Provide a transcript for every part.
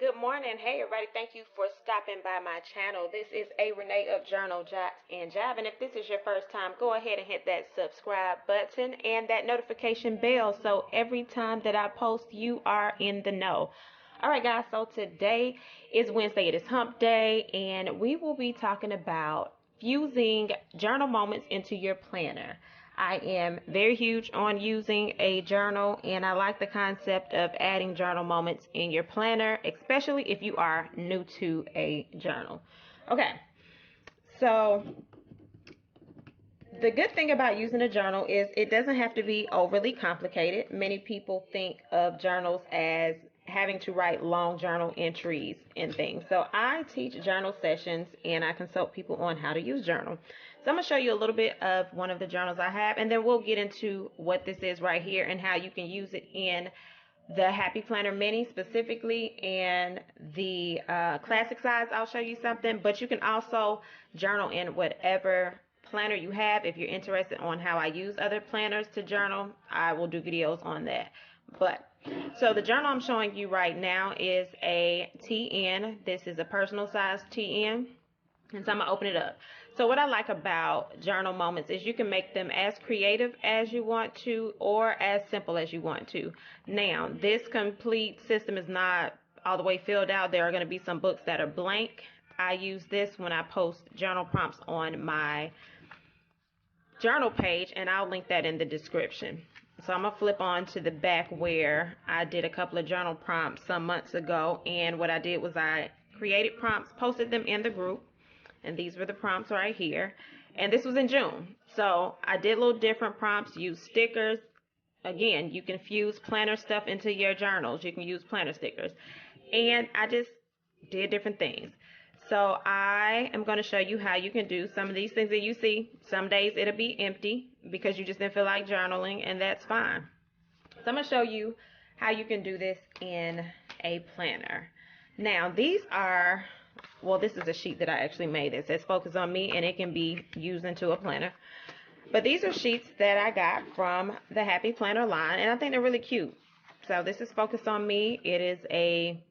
Good morning. Hey, everybody. Thank you for stopping by my channel. This is A. Renee of Journal Jot and Jive. And if this is your first time, go ahead and hit that subscribe button and that notification bell so every time that I post, you are in the know. All right, guys. So today is Wednesday. It is hump day, and we will be talking about fusing journal moments into your planner. I am very huge on using a journal, and I like the concept of adding journal moments in your planner, especially if you are new to a journal. Okay, so the good thing about using a journal is it doesn't have to be overly complicated. Many people think of journals as having to write long journal entries and things. So I teach journal sessions and I consult people on how to use journal. So I'm going to show you a little bit of one of the journals I have, and then we'll get into what this is right here and how you can use it in the Happy Planner Mini specifically, and the classic size. I'll show you something, but you can also journal in whatever planner you have. If you're interested on how I use other planners to journal, I will do videos on that. So the journal I'm showing you right now is a TN. This is a personal size TN. And so I'm going to open it up. So what I like about journal moments is you can make them as creative as you want to or as simple as you want to. Now, this complete system is not all the way filled out. There are going to be some books that are blank. I use this when I post journal prompts on my journal page, and I'll link that in the description. So I'm going to flip on to the back where I did a couple of journal prompts some months ago, and what I did was I created prompts, posted them in the group, and these were the prompts right here, and this was in June. So I did little different prompts, use stickers. Again, you can fuse planner stuff into your journals. You can use planner stickers, and I just did different things. So I am going to show you how you can do some of these things that you see. Some days it'll be empty because you just didn't feel like journaling, and that's fine. So I'm going to show you how you can do this in a planner. Now, these are, well, this is a sheet that I actually made that says Focus on Me, and it can be used into a planner. But these are sheets that I got from the Happy Planner line, and I think they're really cute. So this is Focus on Me. It is a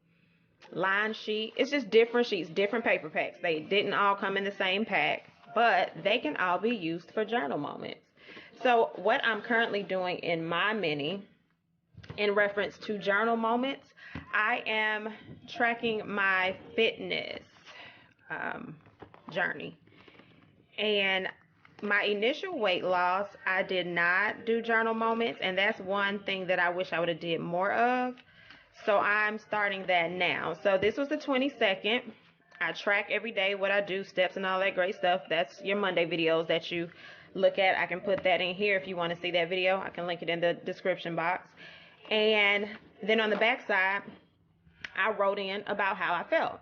line sheet. It's just different sheets, different paper packs. They didn't all come in the same pack, but they can all be used for journal moments. So what I'm currently doing in my mini in reference to journal moments, I am tracking my fitness journey. And my initial weight loss, I did not do journal moments, and that's one thing that I wish I would have did more of. So I'm starting that now. So this was the 22nd. I track every day what I do, steps and all that great stuff. That's your Monday videos that you look at. I can put that in here if you want to see that video. I can link it in the description box. And then on the back side, I wrote in about how I felt.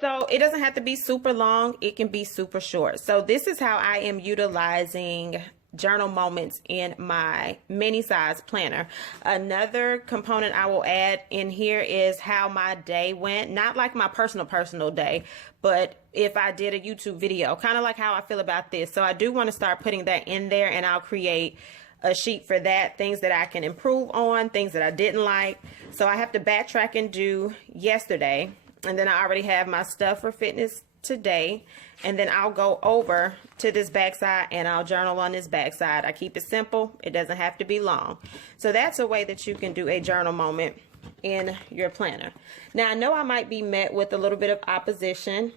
So it doesn't have to be super long. It can be super short. So this is how I am utilizing journal moments in my mini size planner. Another component I will add in here is how my day went. Not like my personal day, but if I did a YouTube video, kind of like how I feel about this. So I do want to start putting that in there, and I'll create a sheet for that, things that I can improve on, things that I didn't like. So I have to backtrack and do yesterday, and then I already have my stuff for fitness today, and then I'll go over to this backside and I'll journal on this backside. I keep it simple. It doesn't have to be long. So that's a way that you can do a journal moment in your planner. Now, I know I might be met with a little bit of opposition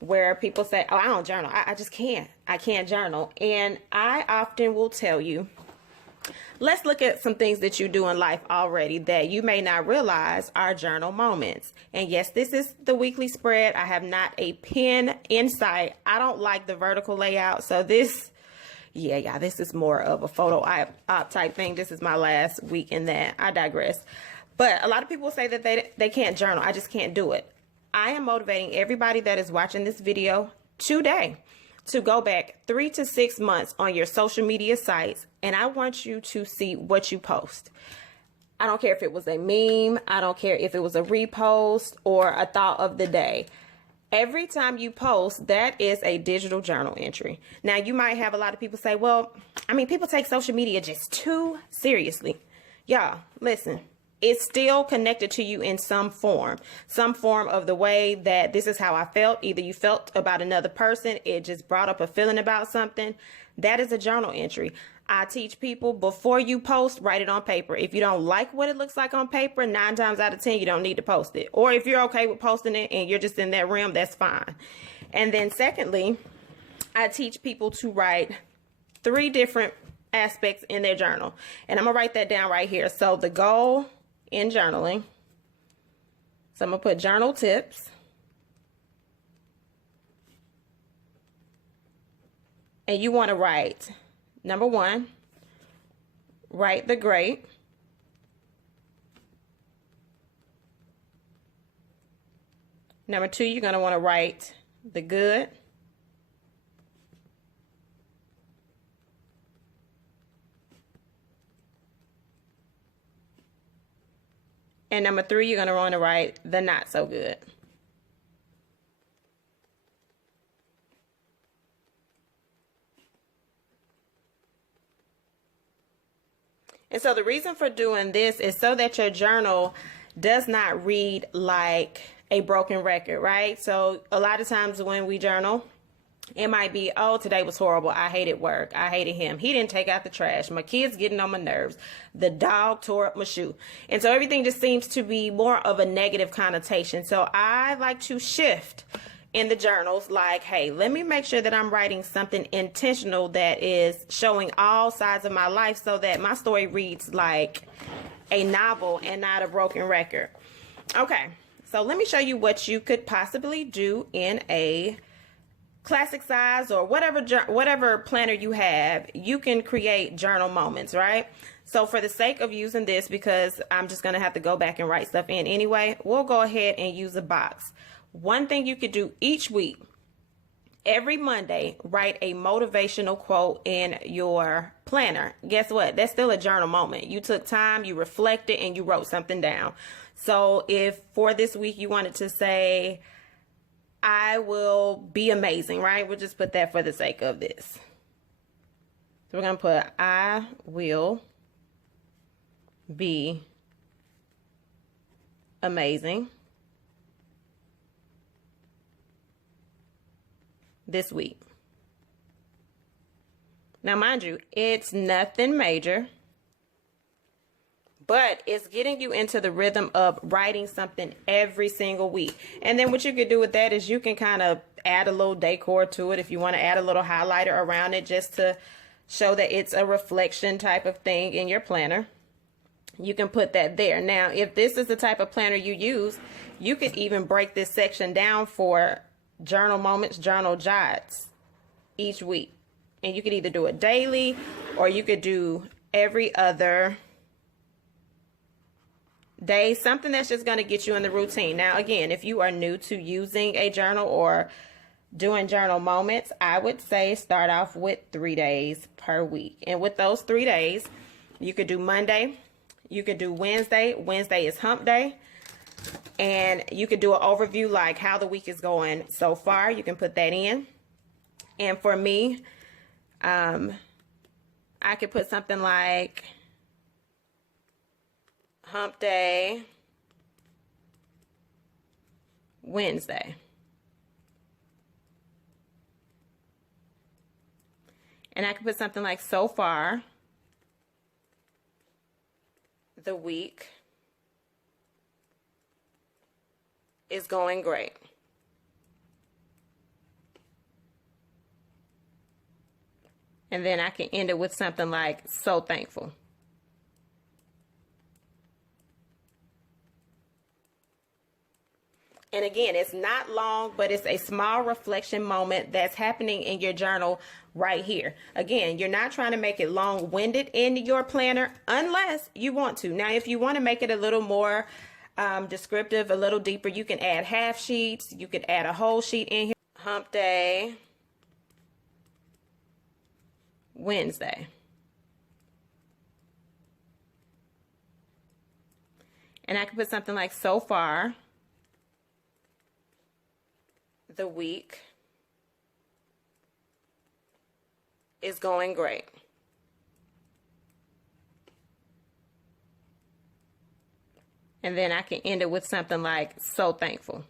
where people say, oh, I don't journal. I just can't. I can't journal. And I often will tell you, let's look at some things that you do in life already that you may not realize are journal moments. And yes, this is the weekly spread. I have not a pen in sight. I don't like the vertical layout. So this, yeah, this is more of a photo op type thing. This is my last week in that. I digress. But a lot of people say that they can't journal. I just can't do it. I am motivating everybody that is watching this video today to go back 3 to 6 months on your social media sites, and I want you to see what you post. I don't care if it was a meme, I don't care if it was a repost or a thought of the day. Every time you post, that is a digital journal entry. Now, you might have a lot of people say, well, I mean, people take social media just too seriously. Y'all, listen, it's still connected to you in some form of the way that this is how I felt. Either you felt about another person, it just brought up a feeling about something. That is a journal entry. I teach people, before you post, write it on paper. If you don't like what it looks like on paper, 9 times out of 10, you don't need to post it. Or if you're okay with posting it and you're just in that realm, that's fine. And then secondly, I teach people to write 3 different aspects in their journal. And I'm going to write that down right here. So the goal in journaling. So I'm going to put journal tips. And you want to write, number 1, write the great. Number 2, you're going to want to write the good. And number 3, you're going to want to write the not so good. And so the reason for doing this is so that your journal does not read like a broken record, right? So a lot of times when we journal, it might be, oh, today was horrible. I hated work. I hated him. He didn't take out the trash. My kid's getting on my nerves. The dog tore up my shoe. And so everything just seems to be more of a negative connotation. So I like to shift in the journals like, hey, let me make sure that I'm writing something intentional that is showing all sides of my life so that my story reads like a novel and not a broken record. Okay, so let me show you what you could possibly do in a classic size or whatever planner you have. You can create journal moments, right? So for the sake of using this, because I'm just going to have to go back and write stuff in anyway, we'll go ahead and use a box. One thing you could do each week, every Monday, write a motivational quote in your planner. Guess what? That's still a journal moment. You took time, you reflected, and you wrote something down. So if for this week you wanted to say, I will be amazing, right? We'll just put that for the sake of this. So we're going to put, I will be amazing this week. Now, mind you, it's nothing major, but it's getting you into the rhythm of writing something every single week. And then what you could do with that is you can kind of add a little decor to it. If you want to add a little highlighter around it just to show that it's a reflection type of thing in your planner, you can put that there. Now, if this is the type of planner you use, you could even break this section down for journal moments, journal jots each week. And you could either do it daily or you could do every other day, something that's just going to get you in the routine. Now, again, if you are new to using a journal or doing journal moments, I would say start off with 3 days per week. And with those 3 days, you could do Monday, you could do Wednesday. Wednesday is hump day. And you could do an overview like how the week is going so far. You can put that in. And for me, I could put something like hump day Wednesday. And I could put something like so far the week is going great. And then I can end it with something like so thankful. And again, it's not long, but it's a small reflection moment that's happening in your journal right here. Again, you're not trying to make it long-winded in your planner unless you want to. Now, if you want to make it a little more descriptive, a little deeper, you can add half sheets. You could add a whole sheet in here. Hump day Wednesday. And I can put something like so far the week is going great. And then I can end it with something like, so thankful.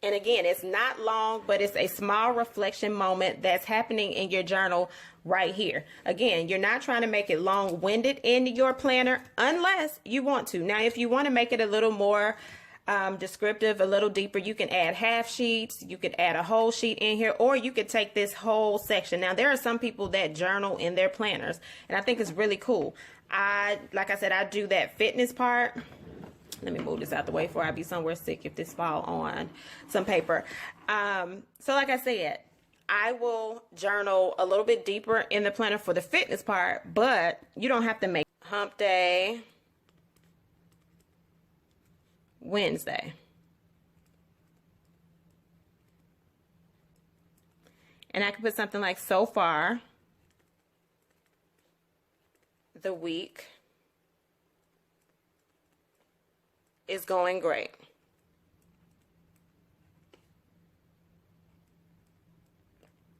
And again, it's not long, but it's a small reflection moment that's happening in your journal right here. Again, you're not trying to make it long-winded in your planner unless you want to. Now, if you want to make it a little more descriptive, a little deeper, you can add half sheets, you could add a whole sheet in here, or you could take this whole section. Now, there are some people that journal in their planners, and I think it's really cool. Like I said, I do that fitness part. Let me move this out the way before I be somewhere sick if this fall on some paper. So like I said, I will journal a little bit deeper in the planner for the fitness part, but you don't have to make hump day Wednesday. And I can put something like, so far, the week is going great.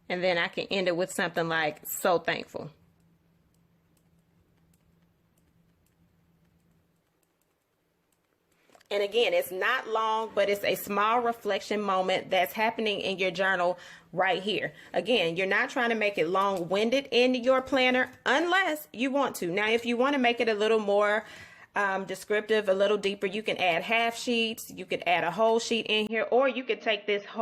And then I can end it with something like, so thankful. And again, it's not long, but it's a small reflection moment that's happening in your journal right here. Again, you're not trying to make it long-winded in your planner unless you want to. Now, if you want to make it a little more descriptive, a little deeper, you can add half sheets, you could add a whole sheet in here, or you could take this whole